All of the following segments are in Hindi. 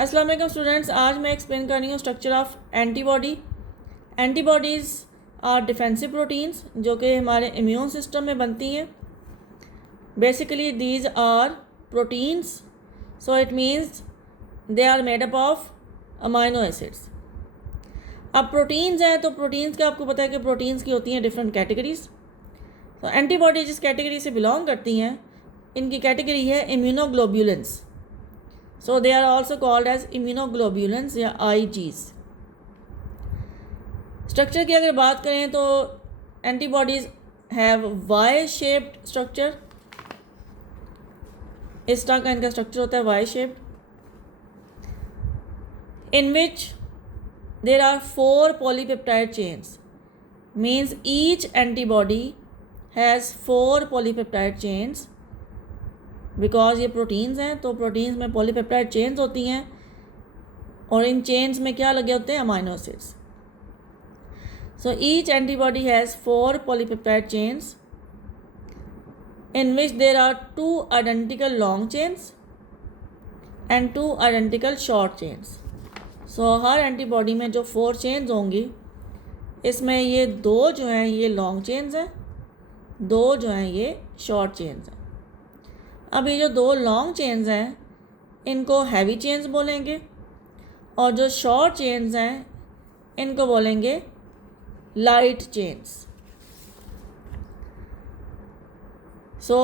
अस्सलाम वालेकुम स्टूडेंट्स, आज मैं एक्सप्लेन कर रही हूँ structure of antibody. Antibodies are defensive proteins जो कि हमारे इम्यून सिस्टम में बनती हैं। Basically these are proteins, so it means they are made up of amino acids. अब प्रोटीन्स हैं तो प्रोटीन्स का आपको पता है कि प्रोटीन्स की होती हैं डिफरेंट कैटेगरीज। तो एंटीबॉडी जिस कैटेगरी से बिलोंग करती हैं इनकी कैटेगरी है immunoglobulins. So they are also called as immunoglobulins या Igs। स्ट्रक्चर की अगर बात करें तो antibodies have Y shaped structure. इस तरह का इनका स्ट्रक्चर होता है Y shaped, in which there are 4 polypeptide chains. Means each antibody has 4 polypeptide chains. Because ये प्रोटीन्स हैं तो प्रोटीन्स में पॉलीपेप्टाइड चेन्स होती हैं और इन चेन्स में क्या लगे होते हैं? Amino acids. So each antibody has 4 polypeptide chains in which there are 2 identical long chains and 2 identical short chains. So हर एंटीबॉडी में जो 4 चेन्स होंगी इसमें ये 2 जो हैं ये लॉन्ग चेन्स हैं, 2 जो हैं ये शॉर्ट चेन्स हैं। अब ये जो 2 लॉन्ग चेन्स हैं इनको हैवी चेन्स बोलेंगे और जो शॉर्ट चेन्स हैं इनको बोलेंगे light chains. So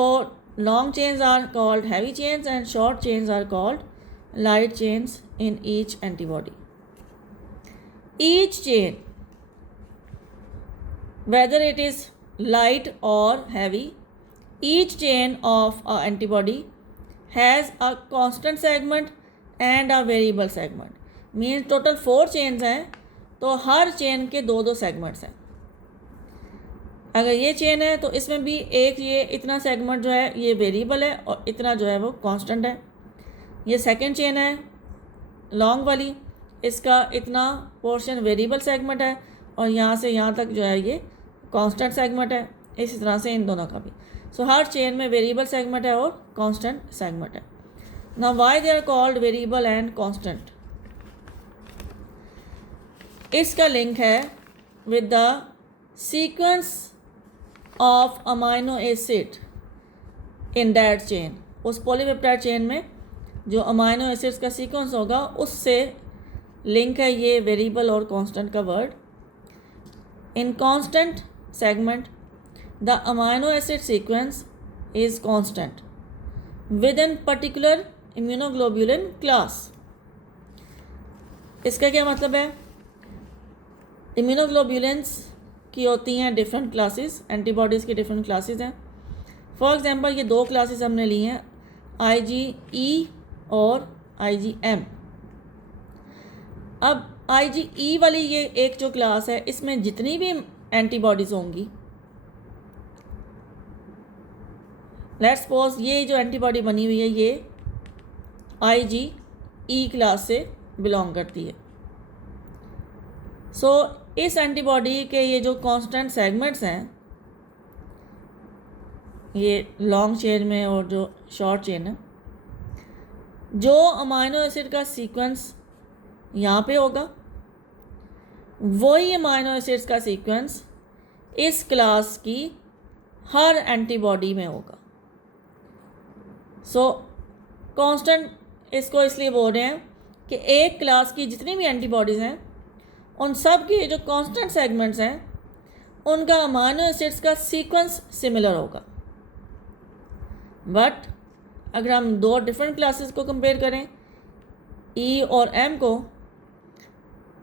long chains are called heavy chains and short chains are called light chains in each antibody. Each chain, whether it is light or heavy, each chain of a antibody has a constant segment and a variable segment. Means total 4 chains हैं तो हर चेन के 2-2 सेगमेंट्स हैं। अगर ये चेन है तो इसमें भी एक ये इतना सेगमेंट जो है ये वेरिएबल है और इतना जो है वो कांस्टेंट है। ये सेकंड चेन है लॉन्ग वाली, इसका इतना पोर्शन वेरिएबल सेगमेंट है और यहाँ से यहाँ तक जो है ये कांस्टेंट सेगमेंट है। इसी तरह से इन दोनों का भी। सो हर चेन में वेरिएबल सेगमेंट है और कांस्टेंट सेगमेंट है। Now why they are called variable and constant? इसका लिंक है with the sequence of amino acid in that chain. उस पॉलीपेप्टाइड चेन में जो अमाइनो एसिड्स का सीक्वेंस होगा उससे लिंक है ये वेरिएबल और कांस्टेंट का word. In constant segment, the amino acid sequence is constant within particular immunoglobulin class। इसका क्या मतलब है? इम्यूनोग्लोब्यूलेंस की होती हैं डिफरेंट क्लासेस, एंटीबॉडीज़ की डिफरेंट क्लासेस हैं। फॉर एग्जांपल ये 2 क्लासेस हमने ली हैं, IgE और IgM। अब IgE वाली ये एक जो क्लास है इसमें जितनी भी एंटीबॉडीज़ होंगी, लेट्स सपोज ये जो एंटीबॉडी बनी हुई है ये IgE क्लास से बिलोंग करती है। सो इस एंटीबॉडी के ये जो कांस्टेंट सेगमेंट्स हैं ये लॉन्ग चेन में और जो शॉर्ट चेन है, जो अमाइनो एसिड का सीक्वेंस यहाँ पे होगा वही अमाइनो एसिड्स का सीक्वेंस इस क्लास की हर एंटीबॉडी में होगा। सो कांस्टेंट इसको इसलिए बोल रहे हैं कि एक क्लास की जितनी भी एंटीबॉडीज़ हैं उन सब के जो कांस्टेंट सेगमेंट्स हैं उनका अमाइनो एसिड्स का सीक्वेंस सिमिलर होगा। बट अगर हम 2 डिफरेंट क्लासेस को कंपेयर करें E और M को,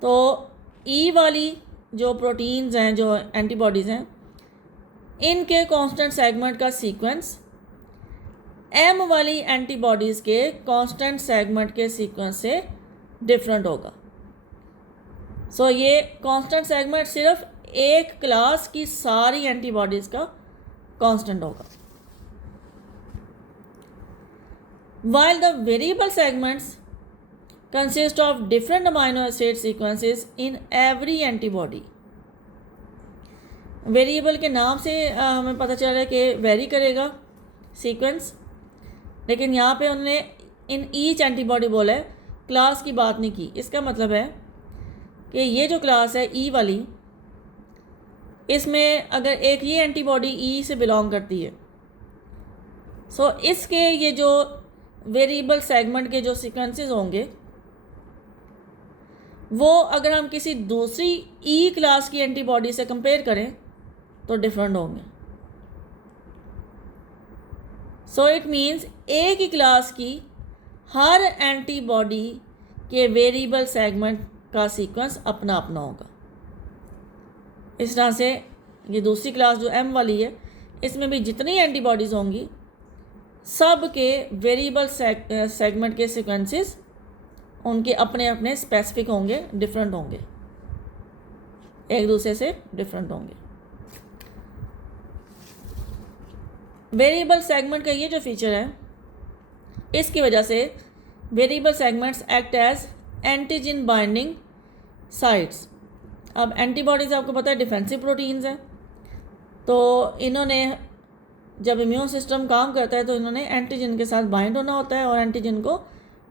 तो E वाली जो प्रोटीन्स हैं जो एंटीबॉडीज़ हैं इनके कांस्टेंट सेगमेंट का सीक्वेंस M वाली एंटीबॉडीज़ के कांस्टेंट सेगमेंट के सीक्वेंस से डिफरेंट होगा। सो ये कांस्टेंट सेगमेंट सिर्फ एक क्लास की सारी एंटीबॉडीज़ का कांस्टेंट होगा। While the variable segments consist of different amino acid sequences in every antibody। Variable के नाम से हमें पता चल रहा है कि वेरी करेगा सीक्वेंस, लेकिन यहाँ पे उन्होंने इन ईच एंटीबॉडी बोला है क्लास की बात नहीं की। इसका मतलब है कि ये जो क्लास है ई वाली, इसमें अगर एक ये एंटीबॉडी ई से बिलोंग करती है, सो इसके ये जो वेरिएबल सेगमेंट के जो सीक्वेंसेस होंगे वो अगर हम किसी दूसरी ई क्लास की एंटीबॉडी से कंपेयर करें तो डिफरेंट होंगे। सो इट मीन्स एक ही क्लास की हर एंटीबॉडी के वेरिएबल सेगमेंट का सीक्वेंस अपना अपना होगा। इस तरह से ये दूसरी क्लास जो एम वाली है, इसमें भी जितनी एंटीबॉडीज़ होंगी सब के वेरिएबल सेगमेंट के सीक्वेंसेस उनके अपने अपने स्पेसिफिक होंगे, डिफरेंट होंगे, एक दूसरे से डिफरेंट होंगे। वेरिएबल सेगमेंट का ये जो फीचर है, इसकी वजह से variable segments act as antigen binding sites. अब एंटीबॉडीज़ आपको पता है डिफेंसिव प्रोटीन्स हैं, तो इन्होंने जब इम्यून सिस्टम काम करता है तो इन्होंने एंटीजन के साथ बाइंड होना होता है और एंटीजन को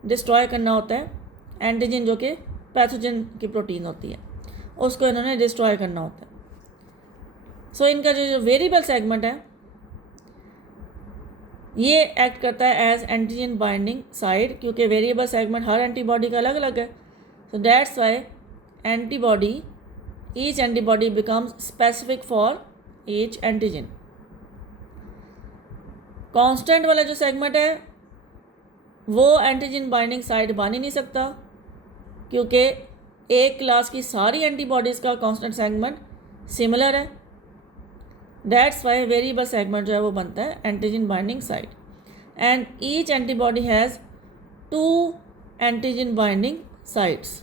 डिस्ट्रॉय करना होता है। एंटीजन जो कि पैथोजन की प्रोटीन होती है उसको इन्होंने डिस्ट्रॉय करना होता है। सो इनका जो वेरिएबल सेगमेंट है ये एक्ट करता है एज एंटीजन बाइंडिंग साइट, क्योंकि वेरिएबल सेगमेंट हर एंटीबॉडी का अलग अलग है। So that's why antibody each antibody becomes specific for each antigen. Constant वाला जो सेगमेंट है वो एंटीजन बाइंडिंग साइट बन ही नहीं सकता, क्योंकि एक क्लास की सारी एंटीबॉडीज़ का कांस्टेंट सेगमेंट सिमिलर है। दैट्स वाई वेरिएबल सेगमेंट जो है वो बनता है antigen binding site, and each antibody has 2 antigen binding sites.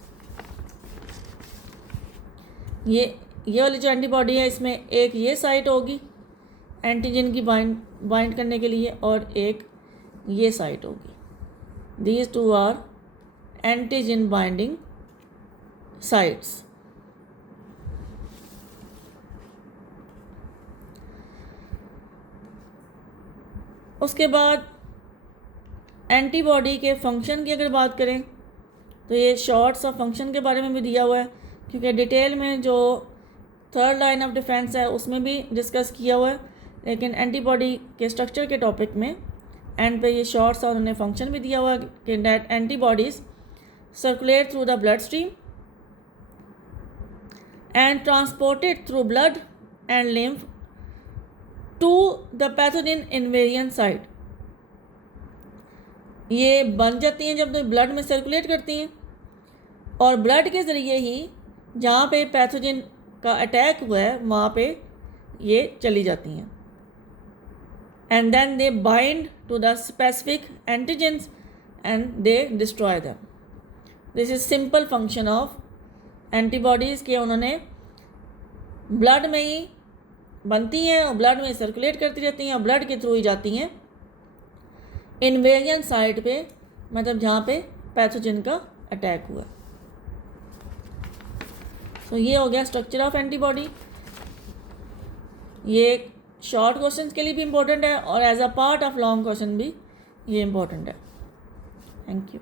ये वाली जो एंटीबॉडी है इसमें एक ये साइट होगी एंटीजन की बाइंड करने के लिए और एक ये साइट होगी। These 2 are antigen binding sites. उसके बाद एंटीबॉडी के फंक्शन की अगर बात करें तो ये शॉर्ट्स ऑफ फंक्शन के बारे में भी दिया हुआ है, क्योंकि डिटेल में जो 3rd लाइन ऑफ डिफेंस है उसमें भी डिस्कस किया हुआ है, लेकिन एंटीबॉडी के स्ट्रक्चर के टॉपिक में एंड पे ये शॉर्ट्स और उन्होंने फंक्शन भी दिया हुआ है कि that antibodies circulate through the bloodstream and transported through blood and lymph to the pathogen invasion site. ये बन जाती हैं जब ब्लड में सर्कुलेट करती हैं और ब्लड के ज़रिए ही जहाँ पे पैथोजन का अटैक हुआ है वहाँ पे ये चली जाती हैं, and then they bind to the specific antigens and they destroy them. This is simple function of antibodies कि उन्होंने ब्लड में ही बनती हैं और ब्लड में सर्कुलेट करती रहती हैं और ब्लड के थ्रू ही जाती हैं इन्वेरियन साइट पे, मतलब जहाँ पे पैथोजन का अटैक हुआ। तो ये हो गया स्ट्रक्चर ऑफ एंटीबॉडी। ये शॉर्ट क्वेश्चंस के लिए भी इम्पोर्टेंट है और as a part of long question भी ये इम्पोर्टेंट है। Thank you.